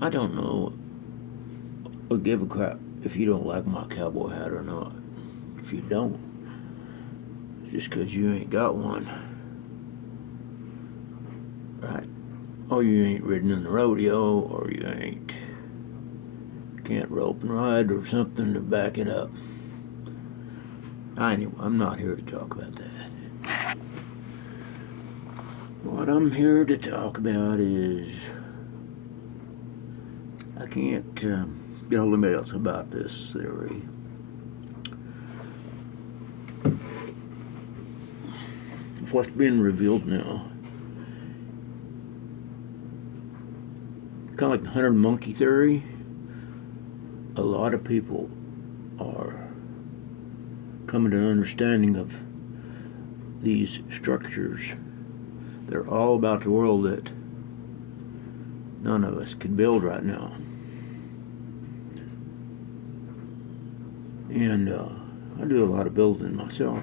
I don't know or give a crap if you don't like my cowboy hat or not. If you don't, just 'cause you ain't got one, right? Or you ain't ridden in the rodeo, or you ain't can't rope and ride or something to back it up. Anyway, I'm not here to talk about that. What I'm here to talk about is I can't get hold of anybody else about this theory. What's been revealed now, kind of like the 100 monkey theory, a lot of people are coming to an understanding of these structures. They're all about the world that none of us could build right now. And I do a lot of building myself.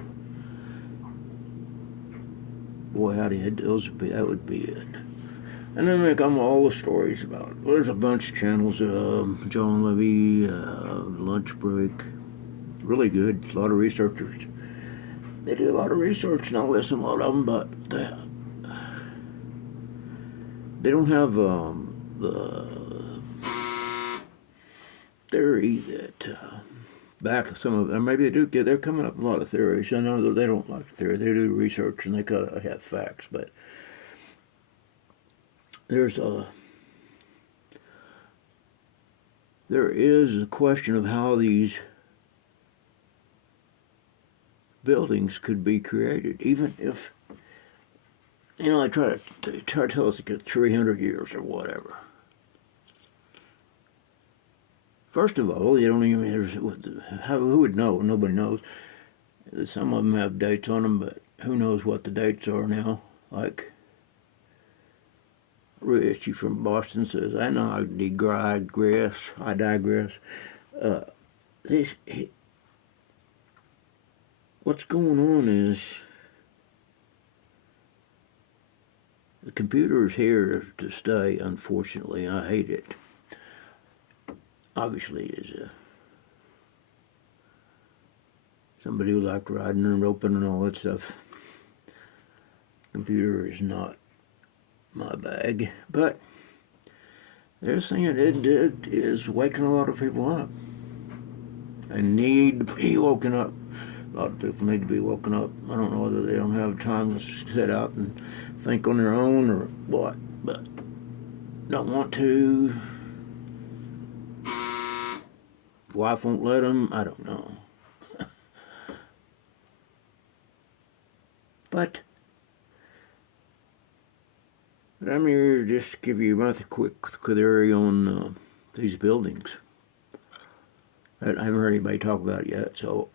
Boy, howdy, that would be it. And then they come all the stories about. Well, there's a bunch of channels. John Levy, Lunch Break, really good. A lot of researchers. They do a lot of research, and I listen to a lot of them, but they don't have the theory that back some of them. Maybe they do get. They're coming up with a lot of theories. I know that they don't like theory. They do research and they gotta have facts, but there is a question of how these buildings could be created, even if they try to tell us it could 300 years or whatever. First of all, you don't even who would know? Nobody knows. Some of them have dates on them, but who knows what the dates are now? Like Richie from Boston says, I know I digress. This, what's going on is the computer is here to stay, unfortunately. I hate it. Obviously, as somebody who liked riding and roping and all that stuff, computer is not my bag. But this thing it did is waking a lot of people up. They need to be woken up. A lot of people need to be woken up. I don't know whether they don't have time to sit out and think on their own or what, but don't want to. Wife won't let them. I don't know. But I'm here to just give you a quick theory on these buildings. I haven't heard anybody talk about it yet, so,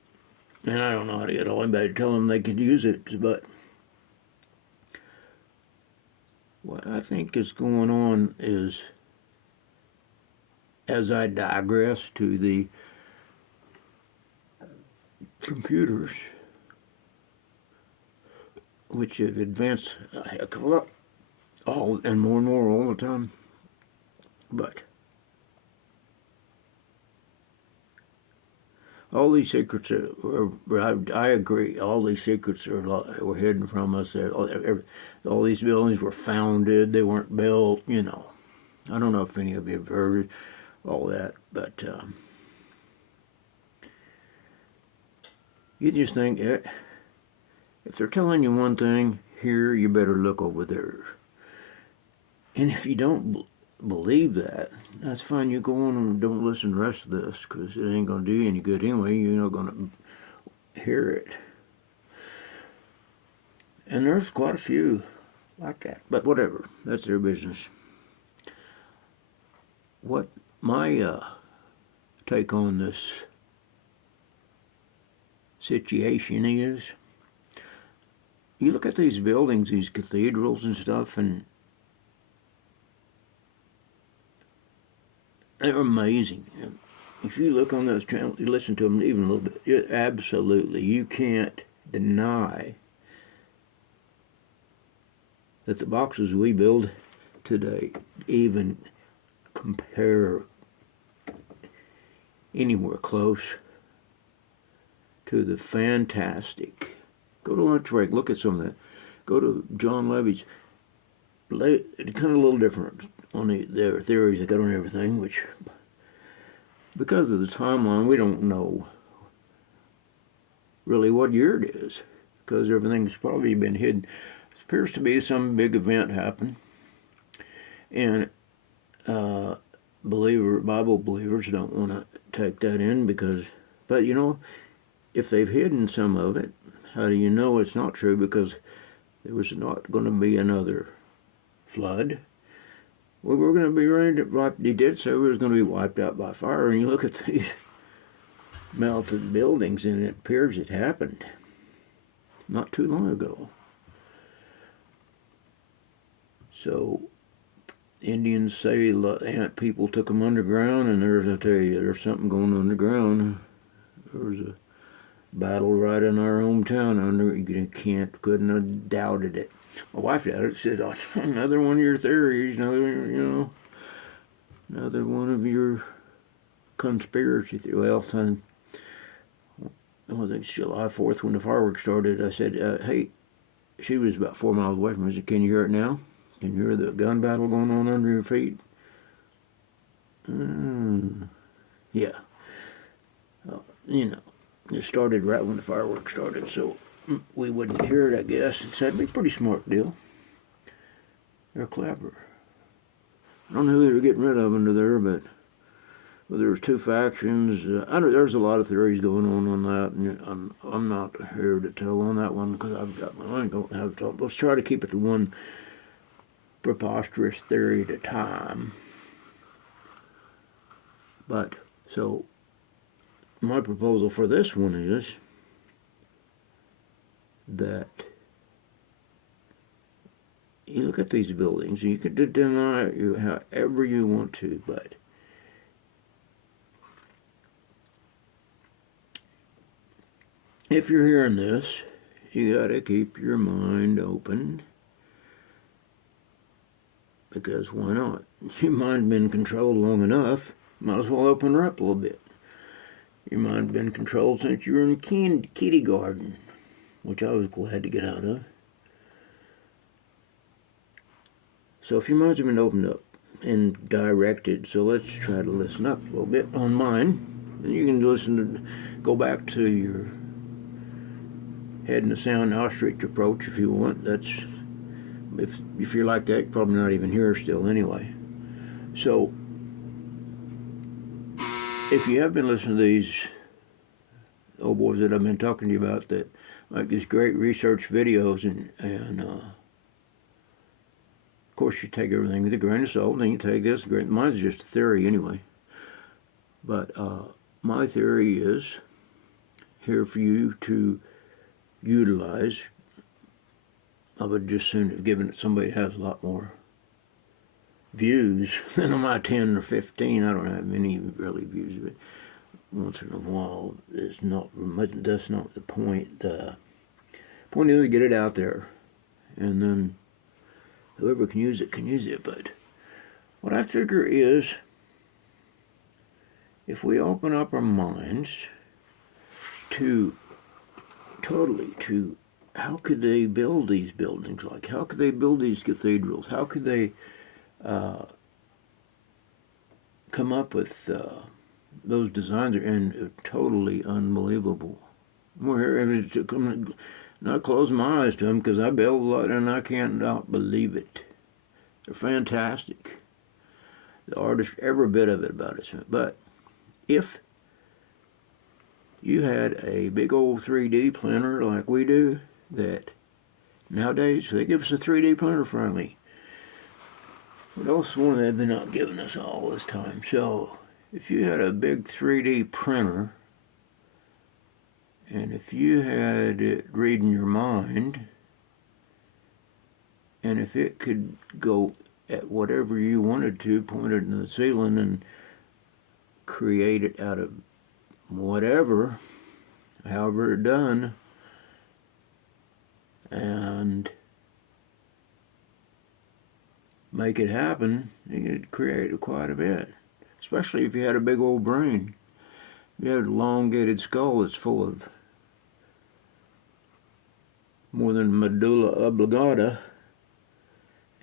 and I don't know how to get anybody to tell them they could use it, but what I think is going on is, as I digress to the computers, which have advanced a heck of a lot, all and more all the time, but all these secrets I agree, all these secrets were hidden from us. All these buildings were founded, they weren't built, I don't know if any of you have heard all that, but you just think, if they're telling you one thing here, you better look over there. And if you don't believe that, that's fine. You go on and don't listen to the rest of this, because it ain't going to do you any good anyway. You're not going to hear it. And there's quite a few like that. But whatever. That's their business. What my take on this situation is, you look at these buildings, these cathedrals and stuff, and they're amazing. If you look on those channels, you listen to them even a little bit, absolutely, you can't deny that the boxes we build today even compare anywhere close to the fantastic. Go to lunch break, look at some of that. Go to John Levy's. It's kind of a little different on their theories they got on everything, which, because of the timeline, we don't know really what year it is, because everything's probably been hidden. It appears to be some big event happened, and Bible believers don't want to take that in because, but you know, if they've hidden some of it, how do you know it's not true? Because there was not going to be another flood. We were going to be ready to wipe. He did say we was going to be wiped out by fire. And you look at these melted buildings, and it appears it happened not too long ago. So Indians say ant people took them underground, and I tell you, there's something going underground. There was a battle right in our hometown. Couldn't have doubted it. My wife doubted it. Said, "Oh, another one of your theories. Another one of your conspiracy theories." Well, son, I think it's July 4th when the fireworks started. I said, "Hey," she was about 4 miles away from me. I said, "Can you hear it now? Can you hear the gun battle going on under your feet?" Yeah. It started right when the fireworks started, so we wouldn't hear it, I guess. So that'd be a pretty smart deal. They're clever. I don't know who they're getting rid of under there, but there's two factions. There's a lot of theories going on that, and I'm not here to tell on that one because I've got I don't have to. Let's try to keep it to one preposterous theory at a time. But so my proposal for this one is that you look at these buildings, and you can deny it however you want to, but if you're hearing this, you gotta keep your mind open, because why not? Your mind's been controlled long enough, might as well open her up a little bit. Your mind's been controlled since you were in kitty garden, which I was glad to get out of. So if your mind's been opened up and directed, so let's try to listen up a little bit on mine. And you can go back to your head in the sound ostrich approach if you want. That's if you're like that, you're probably not even here still anyway. So if you have been listening to these old boys that I've been talking to you about that make these great research videos, and of course you take everything with a grain of salt, and you take this great. Mine's just a theory anyway. But my theory is here for you to utilize. I would just soon have given it somebody that has a lot more views than on my 10 or 15. I don't have many really views of it. Once in a while, that's not the point. The point is to get it out there, and then whoever can use it can use it. But what I figure is, if we open up our minds to how could they build these buildings? Like, how could they build these cathedrals? How could they come up with those designs are totally unbelievable. Not close my eyes to them because I build a lot and I can't not believe it. They're fantastic. The artist, every bit of it about it. But if you had a big old 3D printer like we do, that nowadays they give us a 3D printer finally. What else one they've been not giving us all this time? So if you had a big 3D printer, and if you had it reading your mind, and if it could go at whatever you wanted to, point it in the ceiling and create it out of whatever, however it's done, and make it happen, you could create quite a bit. Especially if you had a big old brain. If you had an elongated skull that's full of more than medulla oblongata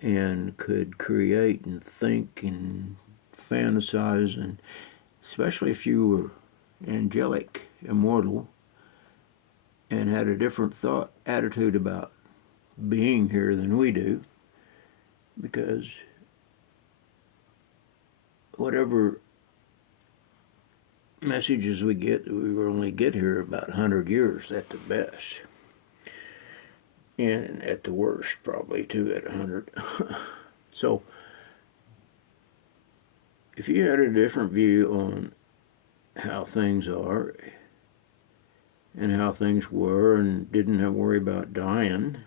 and could create and think and fantasize, and especially if you were angelic, immortal, and had a different thought attitude about being here than we do, because whatever messages we get, we only get here about 100 years at the best, and at the worst probably too at 100. So if you had a different view on how things are and how things were, and didn't have to worry about dying,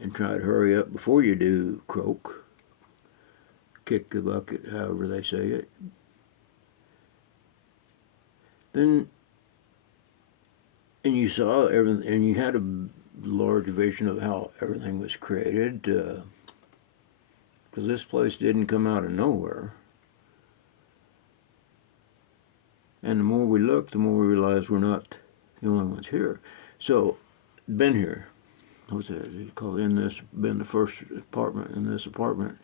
and try to hurry up before you do croak, kick the bucket, however they say it, then, and you saw everything, and you had a large vision of how everything was created, because this place didn't come out of nowhere. And the more we look, the more we realize we're not the only ones here. So, been here. What's that? You call it been the first apartment in this apartment.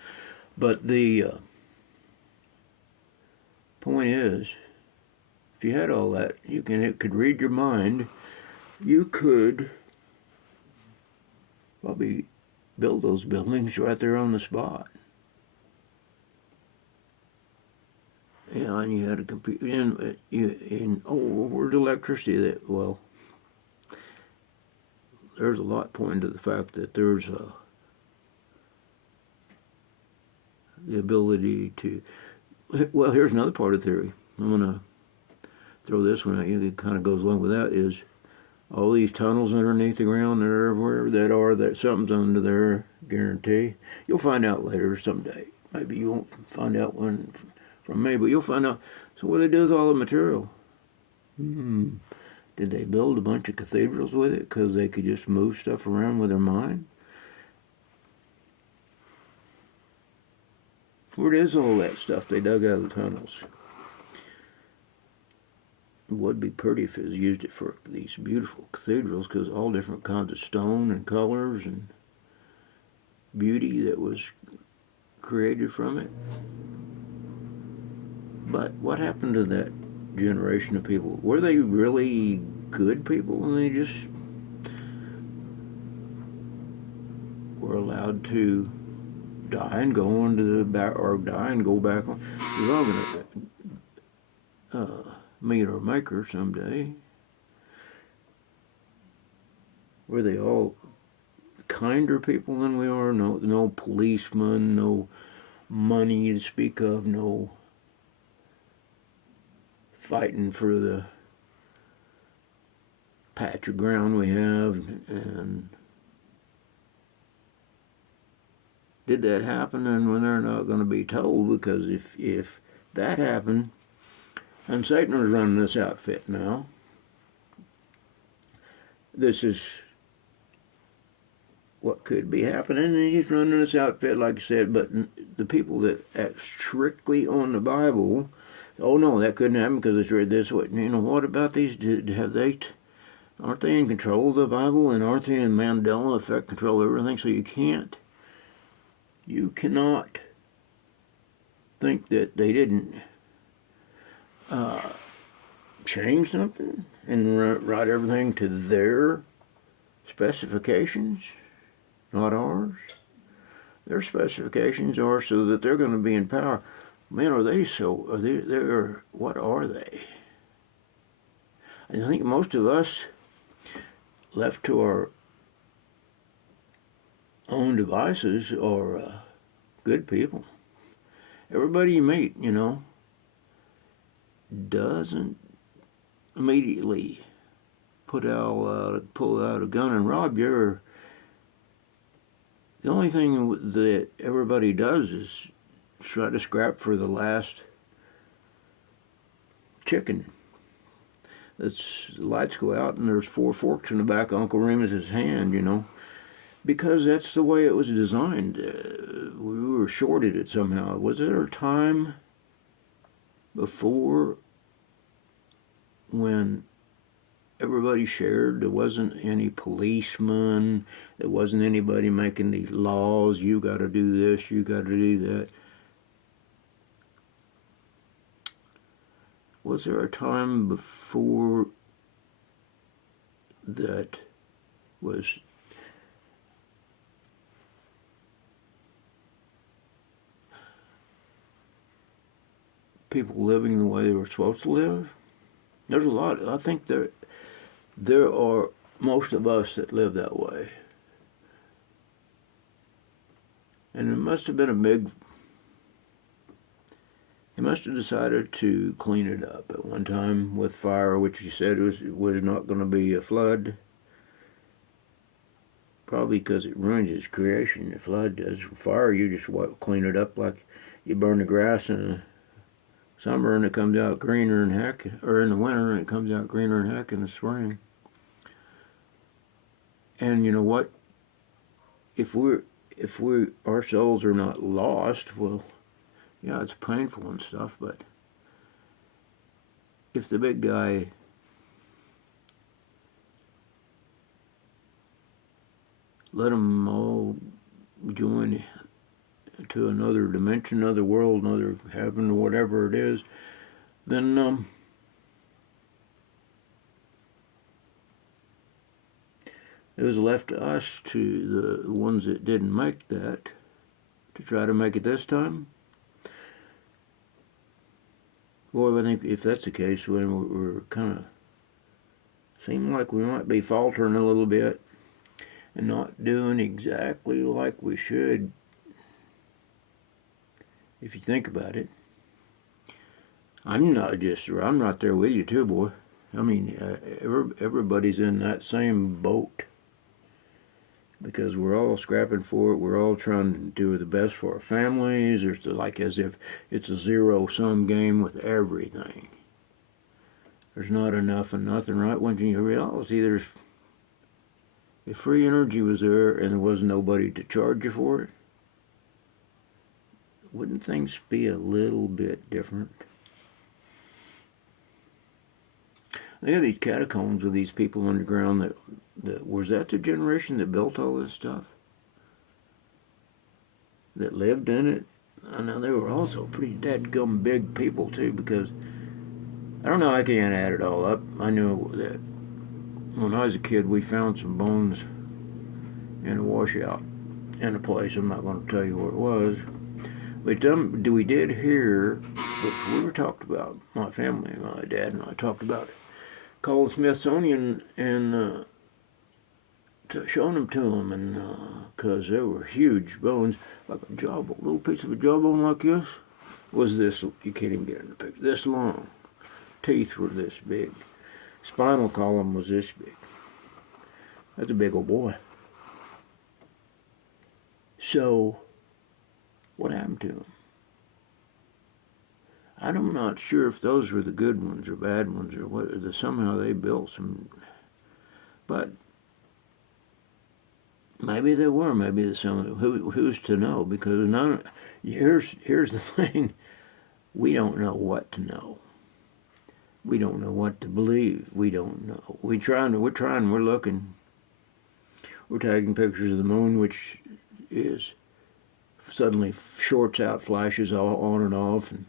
But the point is, if you had all that, it could read your mind. You could probably build those buildings right there on the spot. Yeah, and you had a computer, where's electricity? There's a lot pointing to the fact that there's the ability to, well, here's another part of theory. I'm going to throw this one at you that kind of goes along with that, is all these tunnels underneath the ground that are everywhere that something's under there, guarantee. You'll find out later someday. Maybe you won't find out one from me, but you'll find out. So what do they do with all the material? Did they build a bunch of cathedrals with it because they could just move stuff around with their mind? Where is all that stuff they dug out of the tunnels? It would be pretty if it was used for these beautiful cathedrals, because all different kinds of stone and colors and beauty that was created from it. But what happened to that generation of people? Were they really good people, and they just were allowed to die and go on to the back, or die and go back on? You're all gonna meet our maker someday. Were they all kinder people than we are? No policemen, no money to speak of, no fighting for the patch of ground we have. And did that happen? And when they're not going to be told, because if that happened, and Satan was running this outfit now, this is what could be happening, and he's running this outfit, like I said. But the people that act strictly on the Bible, oh no, that couldn't happen because it's read this way. What about these? Aren't they in control of the Bible, and aren't they in Mandela effect control of everything? So you cannot think that they didn't change something and write everything to their specifications, not ours. Their specifications are so that they're going to be in power. Man, what are they? I think most of us, left to our own devices, are good people. Everybody you meet, doesn't immediately pull out a gun and rob you. The only thing that everybody does is try to scrap for the last chicken. The lights go out and there's 4 forks in the back of Uncle Remus's hand, because that's the way it was designed. We were shorted it somehow. Was there a time before when everybody shared? There wasn't any policeman. There wasn't anybody making these laws. You got to do this. You got to do that. Was there a time before that was people living the way they were supposed to live? There's a lot. I think there are most of us that live that way. And it must have been a big... He must have decided to clean it up at one time with fire, which he said was not going to be a flood. Probably because it ruins his creation. The flood does. Fire, you just clean it up like you burn the grass in the summer and it comes out greener than heck, or in the winter and it comes out greener than heck in the spring. And you know what? If our souls are not lost, well, yeah, it's painful and stuff, but if the big guy let them all join to another dimension, another world, another heaven, or whatever it is, then it was left to us, to the ones that didn't make that, to try to make it this time. Boy, I think if that's the case, when we're kind of seem like we might be faltering a little bit and not doing exactly like we should, if you think about it. I'm right there with you too, boy. I mean, everybody's in that same boat because we're all scrapping for it. We're all trying to do the best for our families. There's like as if it's a zero-sum game with everything. There's not enough and nothing, right? When you realize if free energy was there and there was nobody to charge you for it, wouldn't things be a little bit different? They have these catacombs with these people underground that was that the generation that built all this stuff? That lived in it? I know they were also pretty dadgum big people too, because I don't know, I can't add it all up. I knew that when I was a kid we found some bones in a washout in a place. I'm not going to tell you where it was. But we did hear, which we were talked about, my family, my dad and I talked about it, called the Smithsonian and showing them to them, and because they were huge bones, like a jawbone, little piece of a jawbone like this, was this, you can't even get in the picture, this long. Teeth were this big. Spinal column was this big. That's a big old boy. So, what happened to them? I'm not sure if those were the good ones or bad ones or what. Somehow they built some, but maybe they were. Maybe some. Who's to know? Because here's the thing: we don't know what to know. We don't know what to believe. We don't know. We're trying. We're looking. We're taking pictures of the moon, which is suddenly shorts out, flashes all on and off, and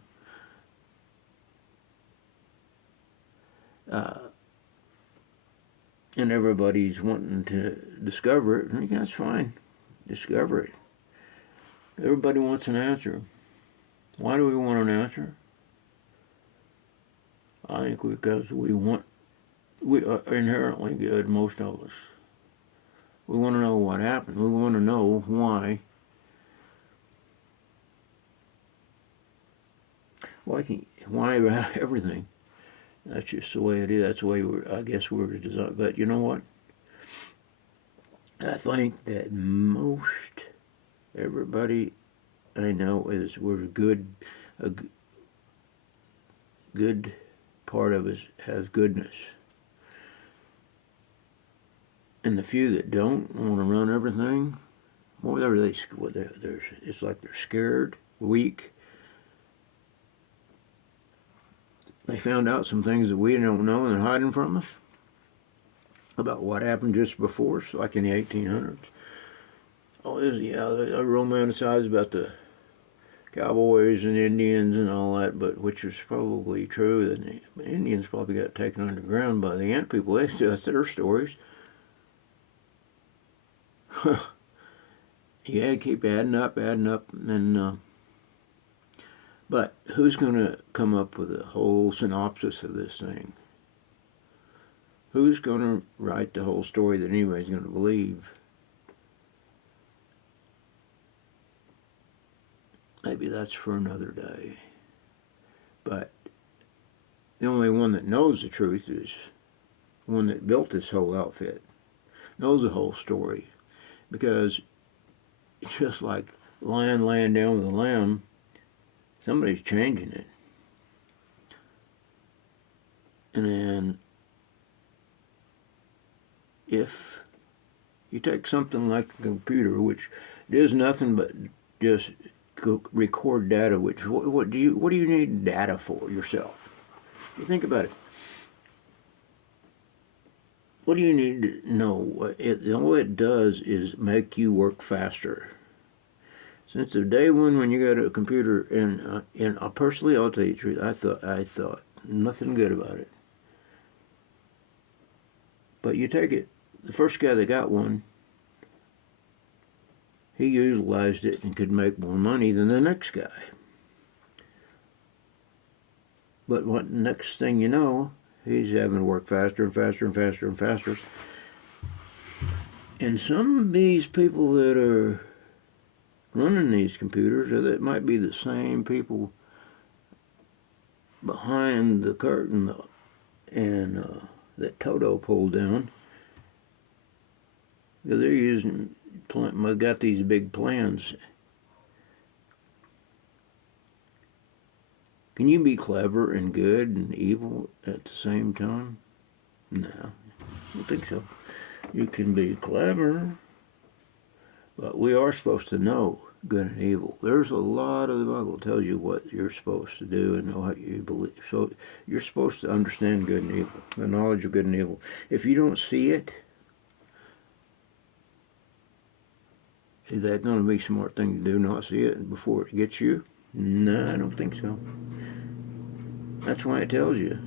and everybody's wanting to discover it. And that's fine. Discover it. Everybody wants an answer. Why do we want an answer? I think because we are inherently good, most of us. We want to know what happened. We want to know why. Why everything? That's just the way it is. That's the way I guess we're designed. But you know what? I think that most everybody I know we're good. A good part of us has goodness. And the few that don't want to run everything, well, it's like they're scared, weak. They found out some things that we don't know and they're hiding from us about what happened just before us, like in the 1800s. Oh, they romanticize about the cowboys and Indians and all that, but which is probably true. That the Indians probably got taken underground by the ant people. That's their stories. Yeah, keep adding up, and but who's going to come up with a whole synopsis of this thing? Who's going to write the whole story that anybody's going to believe? Maybe that's for another day. But the only one that knows the truth is the one that built this whole outfit, knows the whole story. Because it's just like lion laying down with a lamb, somebody's changing it. And then if you take something like a computer, which does nothing but just record data, which what do you need data for yourself? You think about it. What do you need to know? All it does is make you work faster. Since the day when you got a computer, and personally, I'll tell you the truth, I thought nothing good about it. But you take it, the first guy that got one, he utilized it and could make more money than the next guy. But what next thing you know, he's having to work faster and faster and faster and faster. And some of these people that are running these computers, or that might be the same people behind the curtain and that Toto pulled down. They're got these big plans. Can you be clever and good and evil at the same time? No, I don't think so. You can be clever, but we are supposed to know good and evil. There's a lot of the Bible that tells you what you're supposed to do and know what you believe. So you're supposed to understand good and evil, the knowledge of good and evil. If you don't see it, is that going to be a smart thing to do, not see it before it gets you? No, I don't think so. That's why it tells you.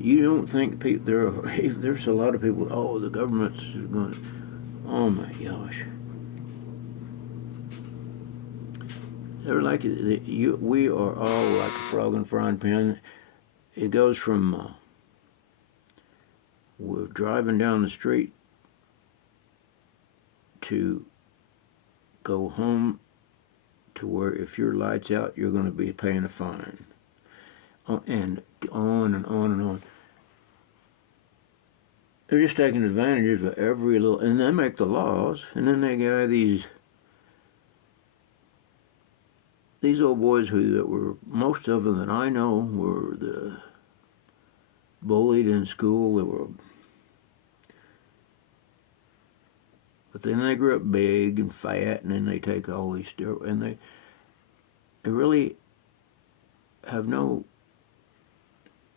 You don't think there's a lot of people, oh, the government's going, oh my gosh. They're like, we are all like a frog in a frying pan. It goes from, we're driving down the street to go home to where if your light's out, you're going to be paying a fine. And on and on and on. They're just taking advantage of every little, and they make the laws, and then they got these old boys that were, most of them that I know were the bullied in school. But then they grew up big and fat, and then they take all these steroids, and they really have no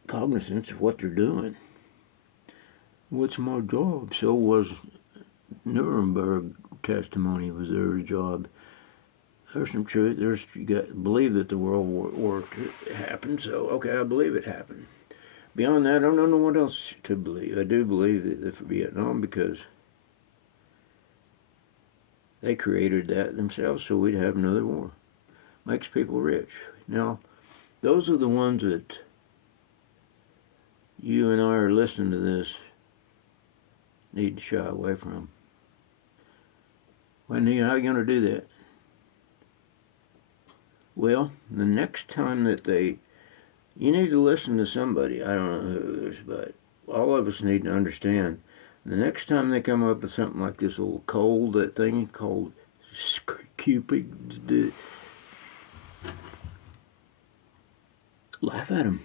cognizance of what they're doing. What's my job? So was Nuremberg testimony was their job. There's some truth. You got to believe that the World War happened. So okay, I believe it happened. Beyond that, I don't know what else to believe. I do believe that for Vietnam because they created that themselves, so we'd have another war. Makes people rich. Now, those are the ones that you and I are listening to this need to shy away from. How are you going to do that? Well, the next time that you need to listen to somebody, I don't know who it is, but all of us need to understand, the next time they come up with something like this little that thing called Cupid, laugh at them.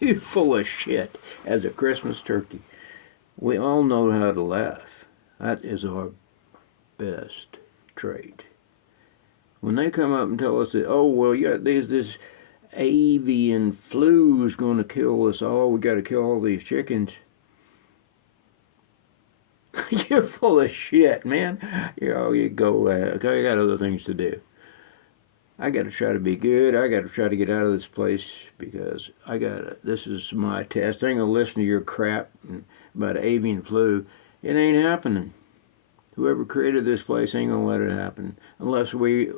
You're full of shit as a Christmas turkey. We all know how to laugh. That is our best trait. When they come up and tell us that, oh, well, yeah, there's this avian flu is going to kill us all, we got to kill all these chickens. You're full of shit, man. You go, okay, I got other things to do. I got to try to be good. I got to try to get out of this place because this is my test. I ain't going to listen to your crap about avian flu. It ain't happening. Whoever created this place ain't going to let it happen unless we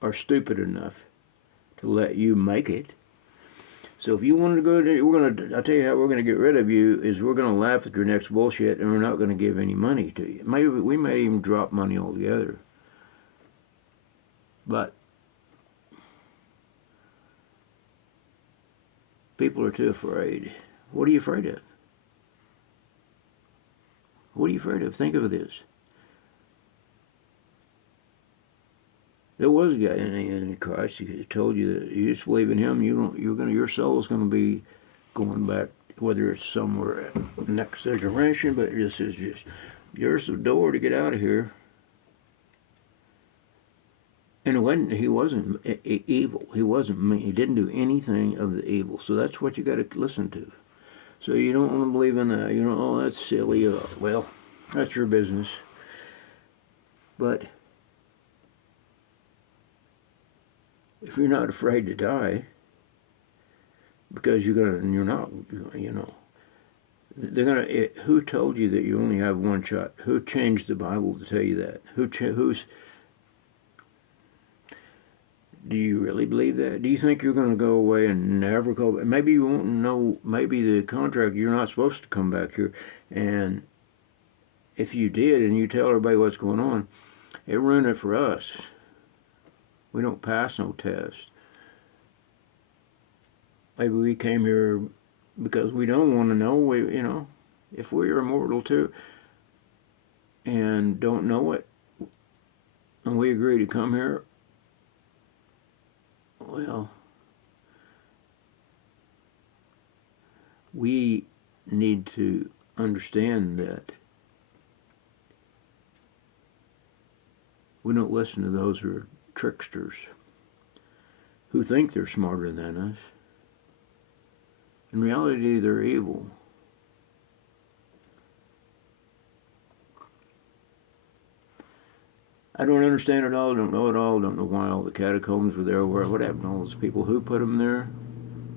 are stupid enough to let you make it. So if you wanted to go to, I'll tell you how we're going to get rid of you is we're going to laugh at your next bullshit and we're not going to give any money to you. Maybe we may even drop money altogether. But people are too afraid. What are you afraid of? What are you afraid of? Think of this. There was a guy in Christ who told you that you just believe in Him. Your soul's going to be going back, whether it's somewhere next generation. But this is just there's the door to get out of here. And he wasn't evil. He wasn't mean. He didn't do anything of the evil. So that's what you got to listen to. So you don't want to believe in that. Oh, that's silly. Well, that's your business. But if you're not afraid to die, because you're not, they're gonna. Who told you that you only have one shot? Who changed the Bible to tell you that? Who's? Do you really believe that? Do you think you're going to go away and never go back? Maybe you won't know. Maybe the contract, you're not supposed to come back here, and if you did, and you tell everybody what's going on, it ruined it for us. We don't pass no test. Maybe we came here because we don't want to know. If we're immortal too, and don't know it, and we agree to come here, well, we need to understand that we don't listen to those who are tricksters, who think they're smarter than us. In reality, they're evil. I don't understand it all, don't know it all, don't know why all the catacombs were there, what happened to all those people, who put them there?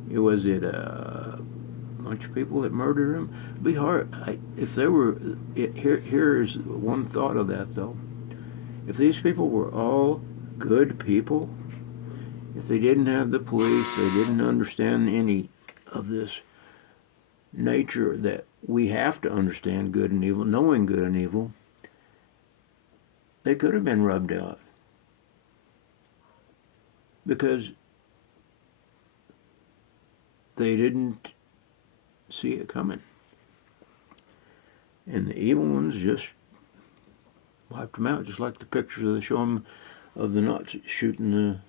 Was it a bunch of people that murdered them? It'd be hard, if they were, here's one thought of that though. If these people were all good people, if they didn't have the police, they didn't understand any of this nature that we have to understand good and evil, knowing good and evil, they could have been rubbed out because they didn't see it coming. And the evil ones just wiped them out, just like the pictures they show them of the Nazis shooting